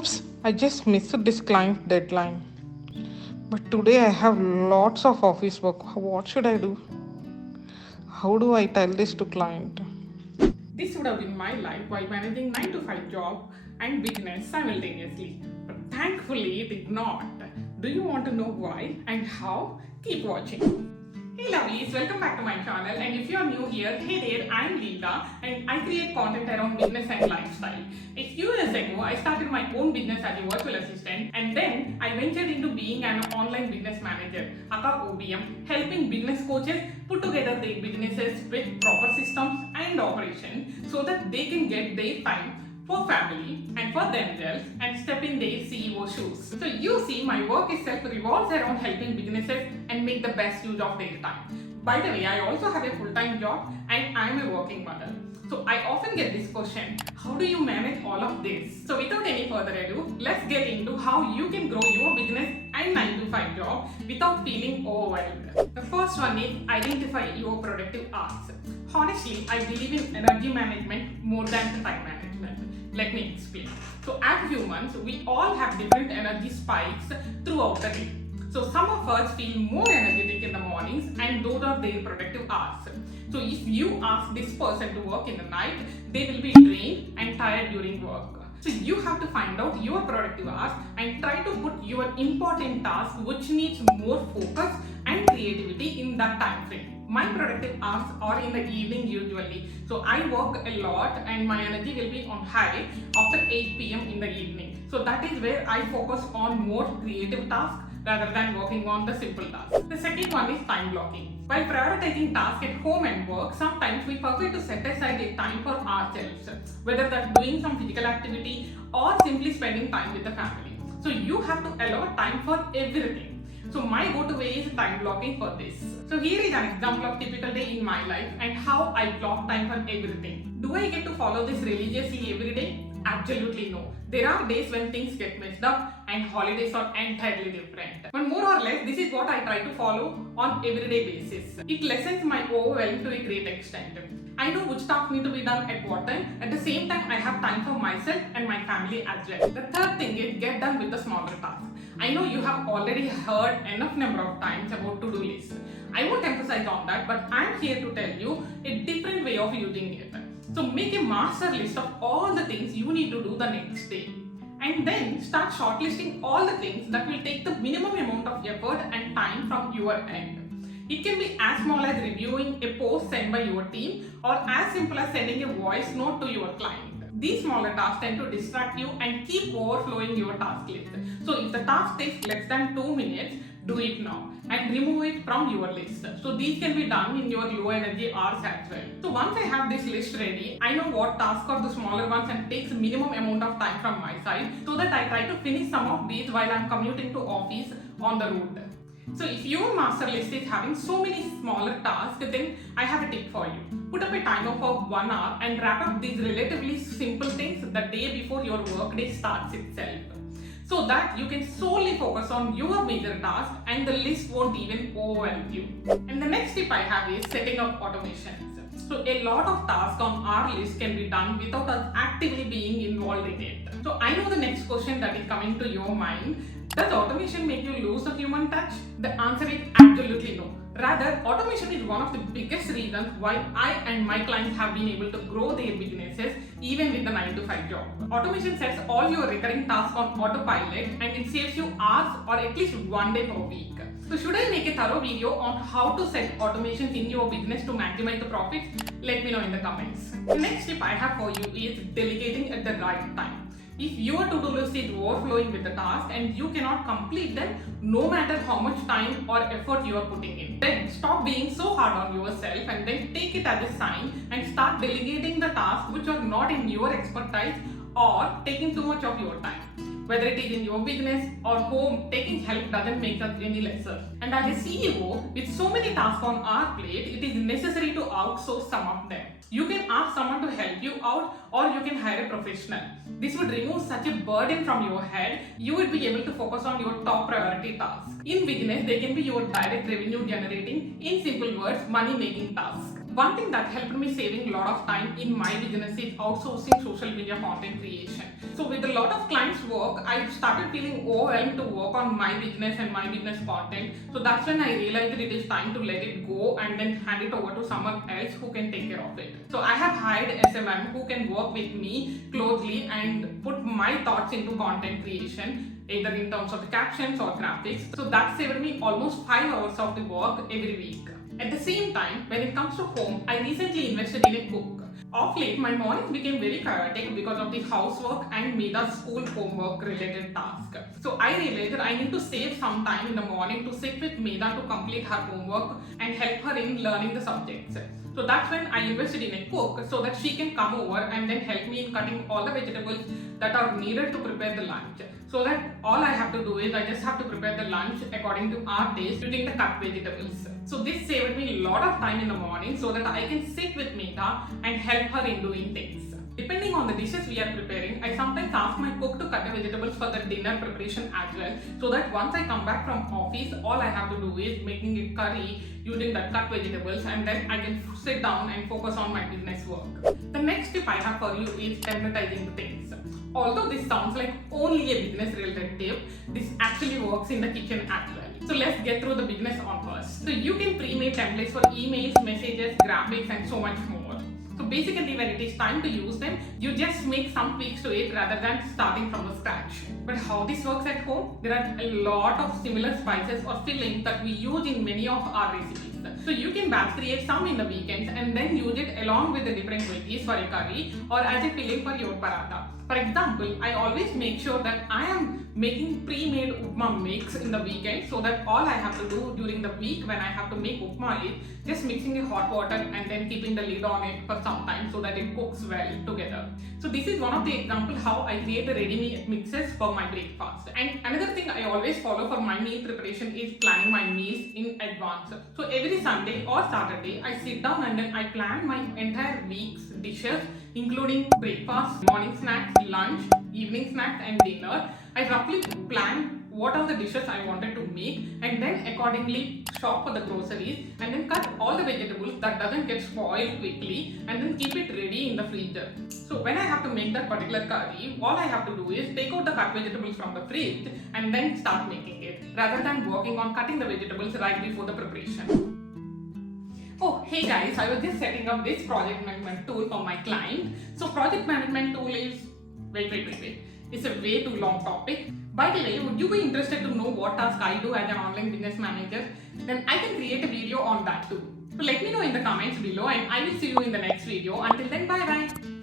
Oops, I just missed this client deadline. But today I have lots of office work. What should I do? How do I tell this to client? This would have been my life while managing 9 to 5 job and business simultaneously. But thankfully it did not. Do you want to know why and how? Keep watching. Hey lovelies, welcome back to my channel, and if you are new here, hey there, I am Leela and I create content around business and lifestyle. A few years ago, I started my own business as a virtual assistant, and then I ventured into being an online business manager, aka OBM, helping business coaches put together their businesses with proper systems and operations so that they can get their time for family and for themselves and step in their CEO shoes. So you see, my work itself revolves around helping businesses and make the best use of their time. By the way, I also have a full-time job and I'm a working mother. So I often get this question, how do you manage all of this? So without any further ado, let's get into how you can grow your business and 9 to 5 job without feeling overwhelmed. The first one is identify your productive hours. Honestly, I believe in energy management more than time management. Let me explain. So as humans, we all have different energy spikes throughout the day. So some of us feel more energetic in the mornings and those are their productive hours. So if you ask this person to work in the night, they will be drained and tired during work. So you have to find out your productive hours and try to put your important task which needs more focus and creativity in that time frame. My productive hours are in the evening usually. So I work a lot and my energy will be on high after 8 p.m. in the evening. So that is where I focus on more creative tasks rather than working on the simple tasks. The second one is time blocking. While prioritizing tasks at home and work, sometimes we forget to set aside a time for ourselves, whether that's doing some physical activity or simply spending time with the family. So you have to allot time for everything. So my go-to way is time blocking for this. So here is an example of typical day in my life and how I block time for everything. Do I get to follow this religiously every day? Absolutely no. There are days when things get messed up and holidays are entirely different. But more or less, this is what I try to follow on everyday basis. It lessens my overwhelm to a great extent. I know which tasks need to be done at what time. At the same time, I have time for myself and my family as well. The third thing is get done with the smaller tasks. I know you have already heard enough number of times about to-do lists. I won't emphasize on that, but I'm here to tell you a different way of using it. So make a master list of all the things you need to do the next day. And then start shortlisting all the things that will take the minimum amount of effort and time from your end. It can be as small as reviewing a post sent by your team or as simple as sending a voice note to your client. These smaller tasks tend to distract you and keep overflowing your task list. So if the task takes less than 2 minutes, do it now and remove it from your list. So these can be done in your low energy hours as well. So once I have this list ready, I know what tasks are the smaller ones and takes minimum amount of time from my side so that I try to finish some of these while I'm commuting to office on the route. So if your master list is having so many smaller tasks, then I have a tip for you. Put up a timer for 1 hour and wrap up these relatively simple things the day before your workday starts itself, so that you can solely focus on your major task and the list won't even overwhelm you. And the next tip I have is setting up automations. So a lot of tasks on our list can be done without us actively being involved in it. So I know the next question that is coming to your mind, does automation make you lose the human touch? The answer is absolutely no. Rather, automation is one of the biggest reasons why I and my clients have been able to grow their businesses even with the 9 to 5 job. Automation sets all your recurring tasks on autopilot and it saves you hours or at least 1 day per week. So should I make a thorough video on how to set automations in your business to maximize the profits? Let me know in the comments. The next tip I have for you is delegating at the right time. If your to-do list is overflowing with the task and you cannot complete them no matter how much time or effort you are putting in, then stop being so hard on yourself and then take it as a sign and start delegating the tasks which are not in your expertise or taking too much of your time. Whether it is in your business or home, taking help doesn't make us any lesser. And as a CEO, with so many tasks on our plate, it is necessary to outsource some of them. You can ask someone to help you out or you can hire a professional. This would remove such a burden from your head. You would be able to focus on your top priority tasks. In business, they can be your direct revenue generating, in simple words, money making tasks. One thing that helped me saving a lot of time in my business is outsourcing social media content creation. So with a lot of clients work, I started feeling overwhelmed to work on my business and my business content. So that's when I realized that it is time to let it go and then hand it over to someone else who can take care of it. So I have hired SMM who can work with me closely and put my thoughts into content creation, either in terms of the captions or graphics. So that saved me almost 5 hours of the work every week. At the same time, when it comes to home, I recently invested in a cook. Of late, my mornings became very chaotic because of the housework and Meda's school homework related task. So I realized that I need to save some time in the morning to sit with Meda to complete her homework and help her in learning the subjects. So that's when I invested in a cook so that she can come over and then help me in cutting all the vegetables that are needed to prepare the lunch. So that all I have to do is I just have to prepare the lunch according to our taste using the cut vegetables. So this saved me a lot of time in the morning so that I can sit with Meta and help her in doing things. Depending on the dishes we are preparing, I sometimes ask my cook to cut the vegetables for the dinner preparation as well, so that once I come back from office, all I have to do is making a curry using the cut vegetables, and then I can sit down and focus on my business work. The next tip I have for you is democratizing the things. Although this sounds like only a business related tip, this actually works in the kitchen as well. So let's get through the business on first. So you can pre-make templates for emails, messages, graphics, and so much more. So basically when it is time to use them, you just make some tweaks to it rather than starting from the scratch. But how this works at home? There are a lot of similar spices or fillings that we use in many of our recipes. So you can batch create some in the weekends and then use it along with the different veggies for a curry or as a filling for your paratha. For example, I always make sure that I am making pre-made upma mix in the weekend, so that all I have to do during the week when I have to make upma is just mixing the hot water and then keeping the lid on it for some time so that it cooks well together. So this is one of the examples how I create the ready-made mixes for my breakfast. And another thing I always follow for my meal preparation is planning my meals in advance. So every Sunday or Saturday, I sit down and then I plan my entire week's dishes, including breakfast, morning snacks, lunch, evening snacks, and dinner. I roughly plan what are the dishes I wanted to make and then accordingly shop for the groceries and then cut all the vegetables that doesn't get spoiled quickly and then keep it ready in the freezer. So when I have to make that particular curry, all I have to do is take out the cut vegetables from the fridge and then start making it, rather than working on cutting the vegetables right before the preparation. Oh, hey guys, I was just setting up this project management tool for my client. So project management tool is, wait. It's a way too long topic. By the way, would you be interested to know what task I do as an online business manager? Then I can create a video on that too. So let me know in the comments below and I will see you in the next video. Until then, bye bye.